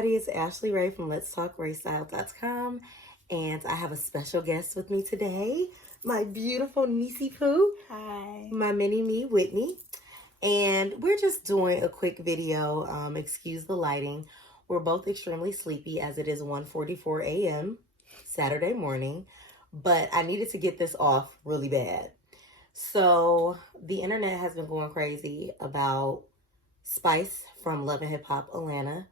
everybody, it's Ashley Ray from letstalkraystyle.com, and I have a special guest with me today, my beautiful niecey Pooh. Hi. My mini-me, Whitney. And we're just doing a quick video, excuse the lighting. We're both extremely sleepy as it is 1:44 a.m. Saturday morning, but I needed to get this off really bad. So the internet has been going crazy about Spice from Love and Hip Hop Atlanta,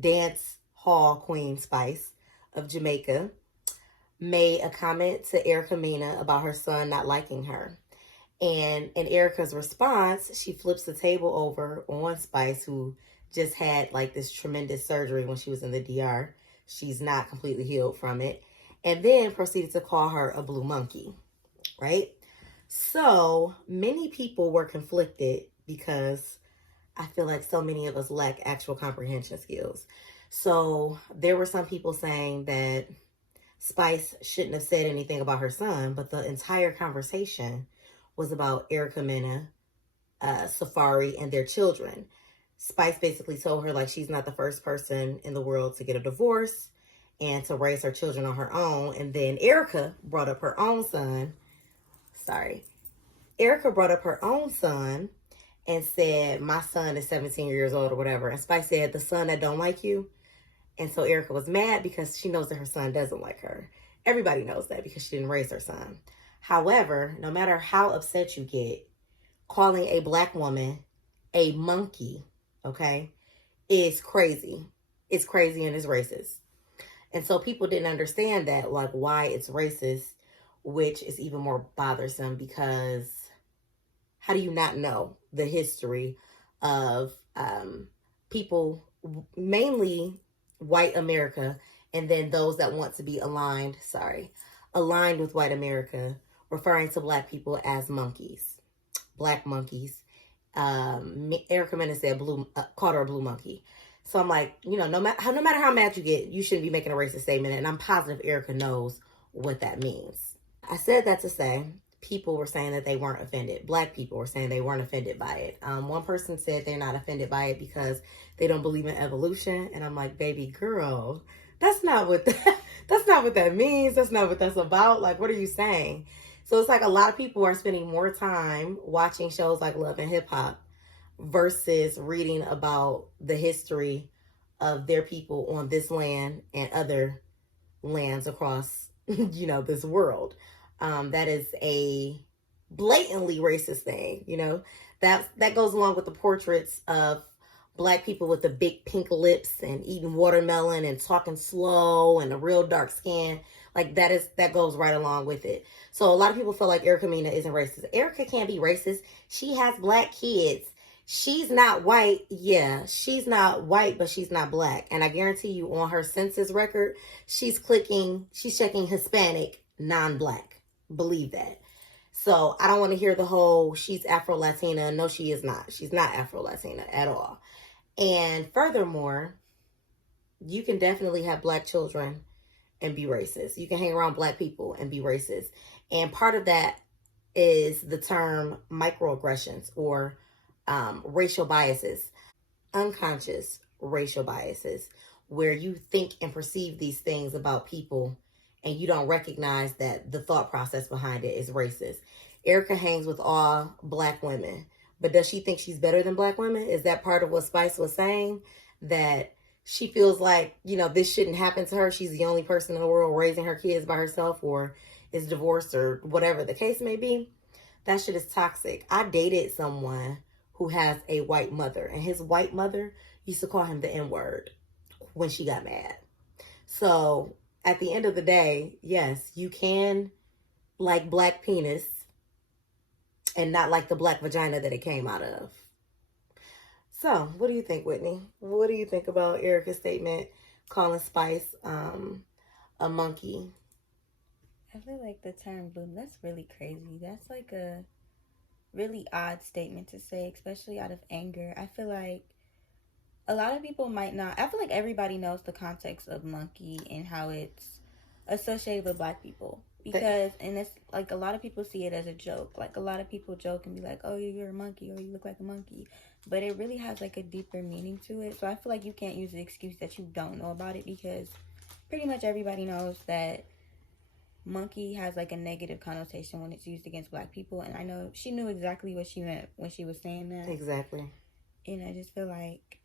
dance hall queen Spice of Jamaica, made a comment to Erica Mena about her son not liking her. And in Erica's response, she flips the table over on Spice, who just had like this tremendous surgery when she was in the DR. She's not completely healed from it. And then proceeded to call her a blue monkey, right? So many people were conflicted because I feel like so many of us lack actual comprehension skills. So there were some people saying that Spice shouldn't have said anything about her son, but the entire conversation was about Erica Mena, Safari, and their children. Spice basically told her like she's not the first person in the world to get a divorce and to raise her children on her own. And then Erica brought up her own son. Erica brought up her own son and said, my son is 17 years old or whatever. And Spice said, the son that don't like you. And so Erica was mad because she knows that her son doesn't like her. Everybody knows that because she didn't raise her son. However, no matter how upset you get, calling a black woman a monkey, okay, is crazy. It's crazy and it's racist. And so people didn't understand that, like why it's racist, which is even more bothersome because how do you not know the history of people, mainly white America, and then those that want to be aligned with white America, referring to black people as monkeys, black monkeys. Erica Mena said called her a blue monkey. So I'm like, no matter how mad you get, you shouldn't be making a racist statement. And I'm positive Erica knows what that means. I said that to say people were saying that they weren't offended. Black people were saying they weren't offended by it. One person said they're not offended by it because they don't believe in evolution. And I'm like, baby girl, that's not what that means. That's not what that's about. Like, what are you saying? So it's like a lot of people are spending more time watching shows like Love and Hip Hop versus reading about the history of their people on this land and other lands across, this world. That is a blatantly racist thing, that goes along with the portraits of black people with the big pink lips and eating watermelon and talking slow and a real dark skin. Like that goes right along with it. So a lot of people feel like Erica Mena isn't racist. Erica can't be racist. She has black kids. She's not white. Yeah, she's not white, but she's not black. And I guarantee you on her census record, she's checking Hispanic, non-black. Believe that. So I don't want to hear the whole she's Afro-Latina. No, she is not. She's not Afro-Latina at all. And furthermore, you can definitely have black children and be racist. You can hang around black people and be racist. And part of that is the term microaggressions or racial biases, unconscious racial biases, where you think and perceive these things about people and you don't recognize that the thought process behind it is racist. Erica hangs with all black women, but does she think she's better than black women? Is that part of what Spice was saying? That she feels like, this shouldn't happen to her. She's the only person in the world raising her kids by herself or is divorced or whatever the case may be. That shit is toxic. I dated someone who has a white mother, and his white mother used to call him the N-word when she got mad. So at the end of the day, yes, you can like black penis and not like the black vagina that it came out of. So what do you think, Whitney? What do you think about Erica's statement calling Spice a monkey? I feel like the term "boom" that's really crazy. That's like a really odd statement to say, especially out of anger. I feel like a lot of people might not. I feel like everybody knows the context of monkey and how it's associated with black people. Because, and it's like a lot of people see it as a joke. Like a lot of people joke and be like, oh, you're a monkey or you look like a monkey. but it really has like a deeper meaning to it. So I feel like you can't use the excuse that you don't know about it, because pretty much everybody knows that monkey has like a negative connotation when it's used against black people, and I know she knew exactly what she meant when she was saying that. Exactly. And I just feel like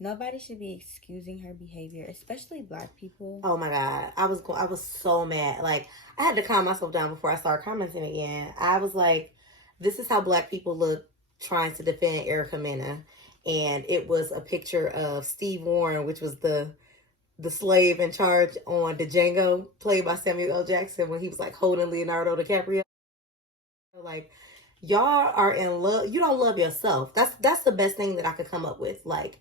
nobody should be excusing her behavior, especially black people. Oh my God. I was so mad. Like, I had to calm myself down before I started commenting again. I was like, this is how black people look trying to defend Erica Mena. And it was a picture of Steve Warren, which was the slave in charge on the Django, played by Samuel L. Jackson, when he was like holding Leonardo DiCaprio. Like, y'all are in love. You don't love yourself. That's the best thing that I could come up with. Like,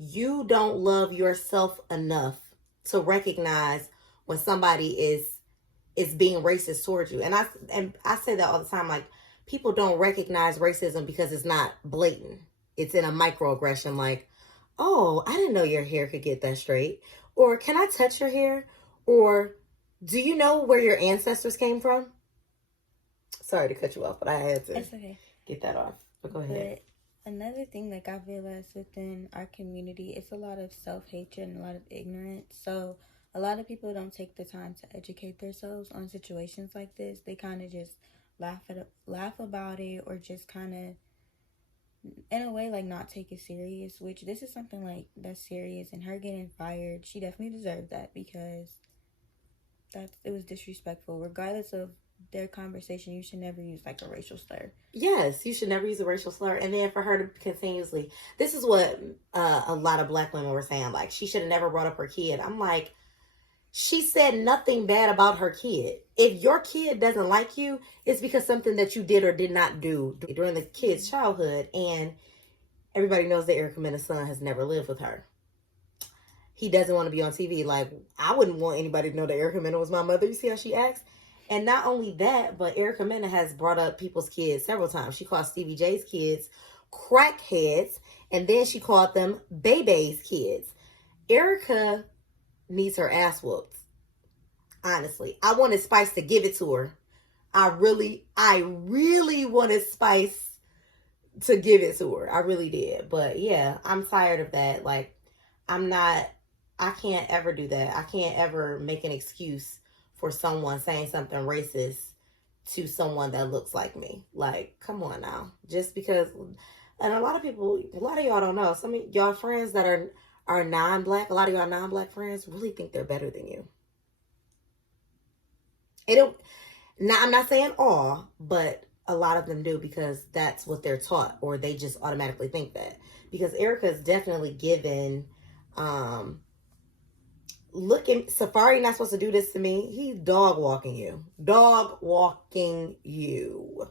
you don't love yourself enough to recognize when somebody is being racist towards you. And I say that all the time. Like, people don't recognize racism because it's not blatant. It's in a microaggression. Like, oh, I didn't know your hair could get that straight. Or, can I touch your hair? Or, do you know where your ancestors came from? Sorry to cut you off, but I had to get that off. But go ahead. But another thing, like, I've realized within our community, it's a lot of self-hatred and a lot of ignorance. So a lot of people don't take the time to educate themselves on situations like this. They kind of just laugh about it, or just kind of, in a way, like, not take it serious, which this is something like that's serious. And her getting fired, she definitely deserved that, because it was disrespectful. Regardless of their conversation, you should never use like a racial slur. Yes, you should never use a racial slur. And then for her to continuously, this is what a lot of black women were saying, like, she should have never brought up her kid. I'm like, she said nothing bad about her kid. If your kid doesn't like you, it's because something that you did or did not do during the kid's childhood. And everybody knows that Erica Mena's son has never lived with her. He doesn't want to be on TV. Like, I wouldn't want anybody to know that Erica Mena was my mother. You see how she acts? And not only that, but Erica Mena has brought up people's kids several times. She called Stevie J's kids crackheads, and then she called them Bebe's kids. Erica needs her ass whooped. Honestly, I wanted Spice to give it to her. I really wanted Spice to give it to her. I really did. But yeah, I'm tired of that. Like, I can't ever do that. I can't ever make an excuse for someone saying something racist to someone that looks like me. Like, come on now. Just because, and a lot of y'all don't know. Some of y'all friends that are non-black, a lot of y'all non-black friends really think they're better than you. I'm not saying all, but a lot of them do, because that's what they're taught, or they just automatically think that. Because Erica's definitely given, Safari not supposed to do this to me. He's dog walking you.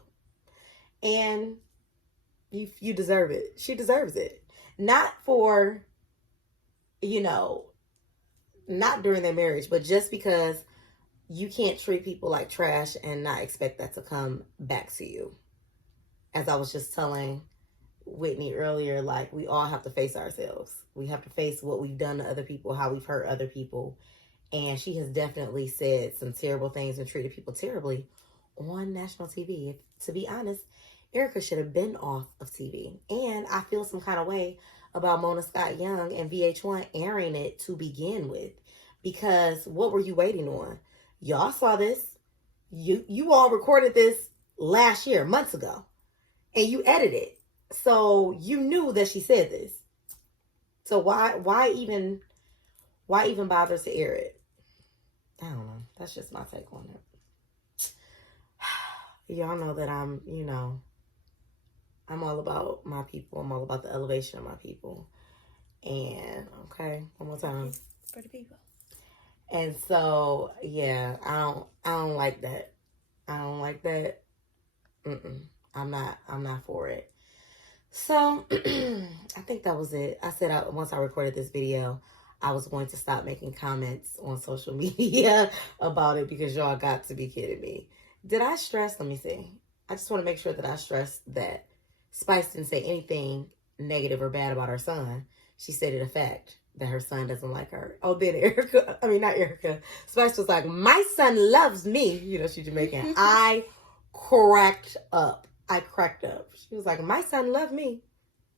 And you deserve it. She deserves it. Not for, not during their marriage, but just because you can't treat people like trash and not expect that to come back to you. As I was just telling Whitney earlier, like, we all have to face ourselves. We have to face what we've done to other people, how we've hurt other people. And she has definitely said some terrible things and treated people terribly on national TV. To be honest, Erica should have been off of TV. And I feel some kind of way about Mona Scott Young and VH1 airing it to begin with. Because what were you waiting on? Y'all saw this. You all recorded this last year, months ago. And you edited it. So you knew that she said this. So why even bother to air it? I don't know. That's just my take on it. Y'all know that I'm all about my people. I'm all about the elevation of my people. And okay, one more time. For the people. And so, yeah, I don't like that. I don't like that. I'm not for it. So, I think that was it. I said once I recorded this video, I was going to stop making comments on social media about it, because y'all got to be kidding me. Did I stress? Let me see. I just want to make sure that I stressed that Spice didn't say anything negative or bad about her son. She stated a fact that her son doesn't like her. Oh, then not Erica. Spice was like, my son loves me. She's Jamaican. I cracked up. She was like, my son loved me.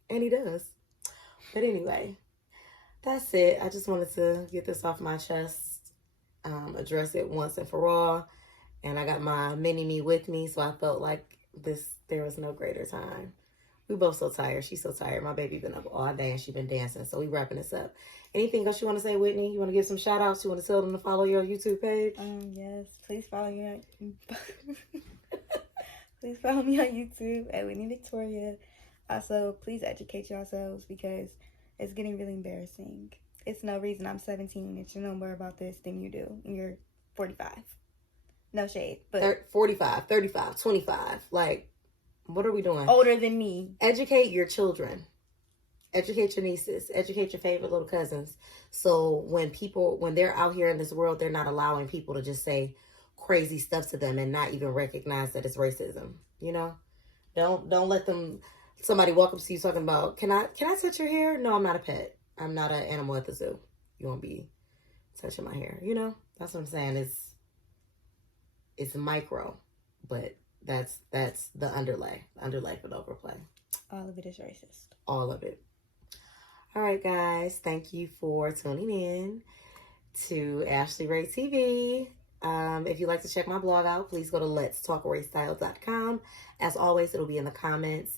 And he does. But anyway, that's it. I just wanted to get this off my chest, address it once and for all. And I got my mini me with me, so I felt like there was no greater time. We both so tired. She's so tired. My baby been up all day and she been dancing. So we wrapping this up. Anything else you want to say, Whitney? You want to give some shout outs? You want to tell them to follow your YouTube page? Yes. Please follow me on please follow me on YouTube at Whitney Victoria. Also, please educate yourselves because it's getting really embarrassing. It's no reason I'm 17 and you know more about this than you do. And you're 45. No shade, but 45, 35, 25. Like, what are we doing? Older than me. Educate your children. Educate your nieces. Educate your favorite little cousins. So when they're out here in this world, they're not allowing people to just say crazy stuff to them and not even recognize that it's racism. You know? Don't let them. Somebody walk up to you talking about, can I touch your hair? No, I'm not a pet. I'm not an animal at the zoo. You won't be touching my hair. You know? That's what I'm saying. It's micro, but that's the underlay for the overplay. All of it is racist. All of it. All right, guys. Thank you for tuning in to Ashley Ray TV. If you'd like to check my blog out, please go to letstalkraystyle.com. As always, it'll be in the comments,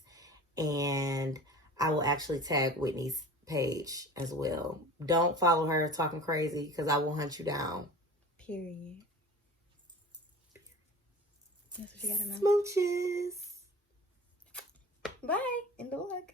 and I will actually tag Whitney's page as well. Don't follow her talking crazy because I will hunt you down. Period. That's what you gotta know. Smooches. Bye. In the vlog.